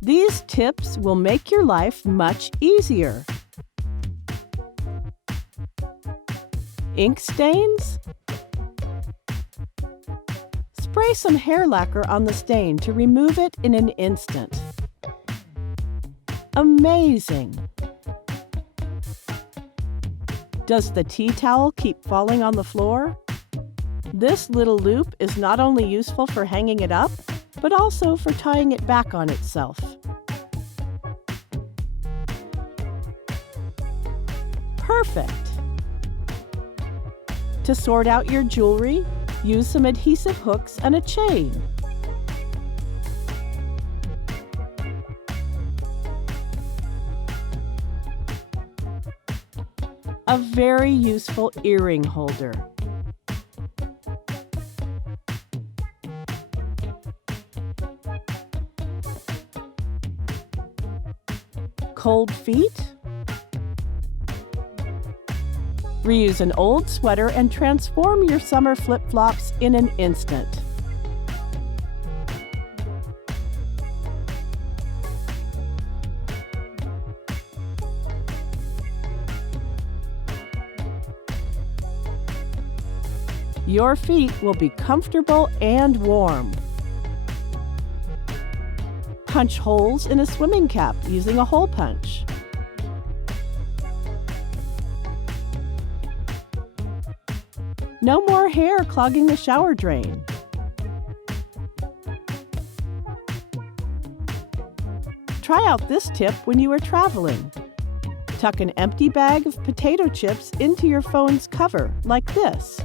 These tips will make your life much easier. Ink stains? Spray some hair lacquer on the stain to remove it in an instant. Amazing! Does the tea towel keep falling on the floor? This little loop is not only useful for hanging it up, but also for tying it back on itself. Perfect! To sort out your jewelry, use some adhesive hooks and a chain. A very useful earring holder. Cold feet? Reuse an old sweater and transform your summer flip-flops in an instant. Your feet will be comfortable and warm. Punch holes in a swimming cap using a hole punch. No more hair clogging the shower drain. Try out this tip when you are traveling. Tuck an empty bag of potato chips into your phone's cover, like this.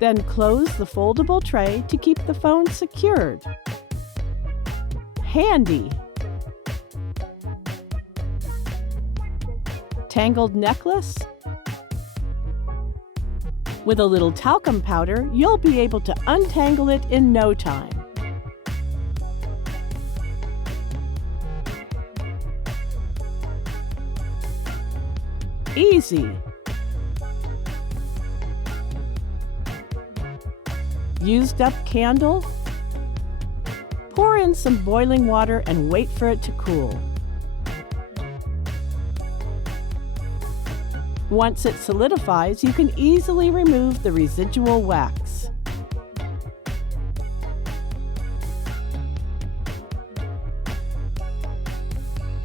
Then close the foldable tray to keep the phone secured. Handy! Tangled necklace? With a little talcum powder, you'll be able to untangle it in no time. Easy! Used up candle? Pour in some boiling water and wait for it to cool. Once it solidifies, you can easily remove the residual wax.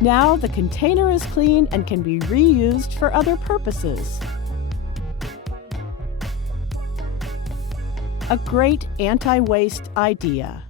Now the container is clean and can be reused for other purposes. A great anti-waste idea.